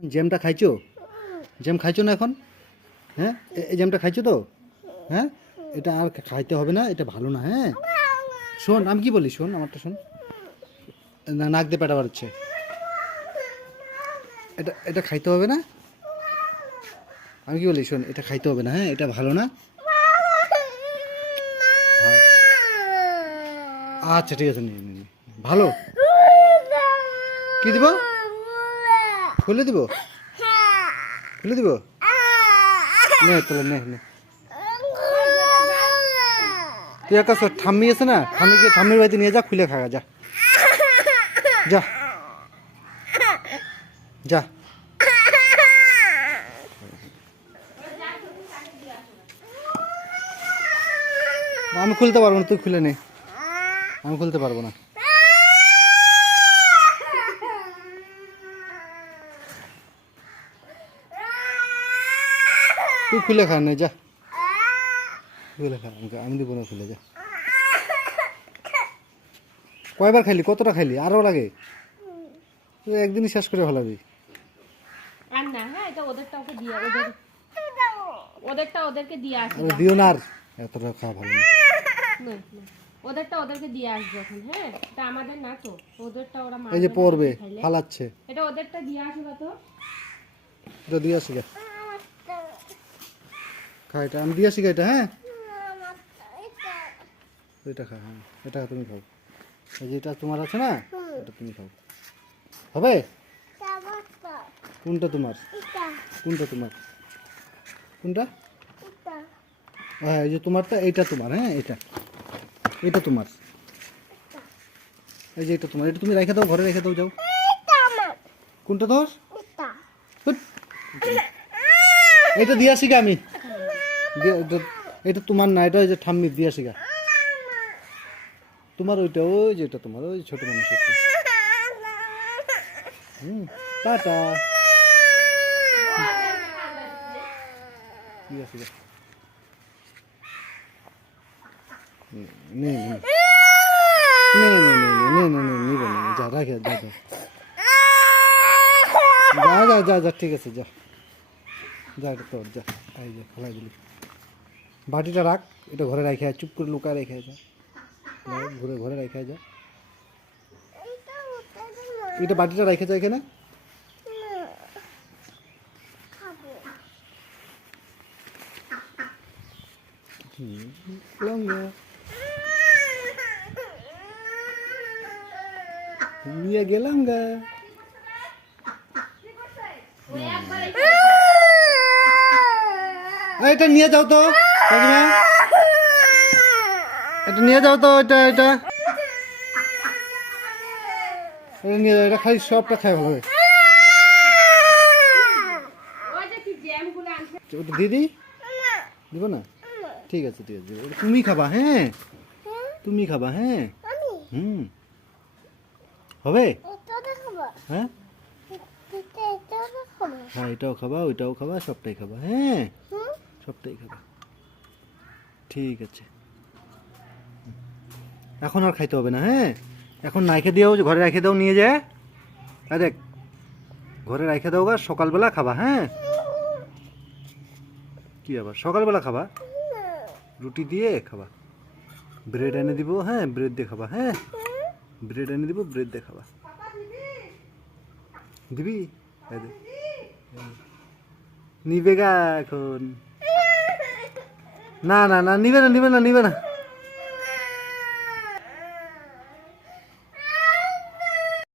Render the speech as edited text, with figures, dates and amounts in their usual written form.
জ্যামটা খাইছো? জ্যাম খাইছো না এখন? হ্যাঁ, এই জ্যামটা খাইছো তো? হ্যাঁ, এটা আর খাইতে হবে না, এটা ভালো না। হ্যাঁ, শোন আমি কি বলি, শোন আমারটা শোন। না, নাক দিয়ে পেটা বাড়ছে। এটা এটা খাইতে হবে না। আমি কি বলি শোন, এটা খাইতে হবে না। হ্যাঁ, এটা ভালো না। আচ্ছা ঠিক আছে, নিয়ে নিয়ে ভালো। কি দিব? খুলে দিব? খুলে দিব? নে তাহলে নে নে। তুই একটা ঠাম্মি আছে না, ঠাম্মির বাড়িতে নিয়ে যা, খুলে খা যা। যা যা। আমি খুলতে পারবো না, তুই খুলে নে। আমি খুলতে পারবো না। তুই খুলে খা, নে যা। খুলে খা, আমি দিব না, খুলে যা। কয়বার খাইলি, কতটা খাইলি? আরও লাগে? তুই একদিনই শেষ করে ফেলাবি। আর না, হ্যাঁ, এটা ওদেরটা ওকে দিয়ে ওদেরকে দিয়ে আসি। দিও না, আর এতটা খাওয়া ভালো না। ওদেরটা ওদেরকে দিয়ে আসবে এখন। হ্যাঁ, এটা আমাদের না তো, ওদেরটা ওরা এই যে পড়বে, ফালাচ্ছে। এটা ওদেরটা দিয়ে আসবে তো। এটা দিয়ে আসি গা, খা এটা, আমি দিয়ে আসি গা এটা। হ্যাঁ, এটা খা। হ্যাঁ, এটা তুমি খাও। এই যেটা তোমার আছে না, এটা তুমি খাও। হবে? কোনটা তোমার? কোনটা তোমার? কোনটা? হ্যাঁ, এই যে তোমারটা, এইটা তোমার। হ্যাঁ, এটা তোমার। এই যে এটা তোমার, এটা তুমি রেখে দাও, ঘরে রেখে দাও, যাও। কোনটা তোর? এটা দিয়ে আসি গা আমি। এটা তোমার না, এটা ওই যে ঠাম্মি দিয়ে আসি গা। তোমার ওইটা, ওই যে এটা তোমার, ওই ছোট মানুষের। টাটা। দিয়ে আসি গা। নে নে নে নে নে নে নে নে নিবে না, যা রাখে, যা যা যা যা যা যা, ঠিক আছে, যা যা, এটা তোর, যা। এই যে ফেলাই দিলি। বাটিটা রাখ, এটা ঘরে রেখে আয়, চুপ করে লুকায় রেখে যা। ঘুরে ঘরে রেখে যা। এটা বাটিটা রেখে যা এখানে। লঙ্গা নিয়ে গেলাম গা। এটা নিয়ে যাও তো কাকিমা, এটা নিয়ে যাও তো। এটা এটা এটা নিয়ে যাও, এটা খাই, সবটা খাই ভালো হবে। ওটা দিদি দিব না? ঠিক আছে ঠিক আছে, ওটা তুমি খাবা। হ্যাঁ, তুমি খাবা। হ্যাঁ, হবে। হ্যাঁ হ্যাঁ, এটাও খাবা, ওইটাও খাবা, সবটাই খাবা। হ্যাঁ, সবটাই খাবা। ঠিক আছে, এখন আর খাইতে হবে না। হ্যাঁ, এখন রেখে দিও, ঘরে রেখে দাও, নিয়ে যায়। দেখ, ঘরে রেখে দাও গা, সকালবেলা খাবা। হ্যাঁ, কি আবার সকালবেলা খাবা? রুটি দিয়ে খাবা, ব্রেড এনে দিব। হ্যাঁ, ব্রেড দিয়ে খাবা। হ্যাঁ, ব্রেড এনে দিব, ব্রেড দিয়ে খাবা। দিবি? নিবে গা এখন। না না না, নিবে না, নিবে না, নিবে না।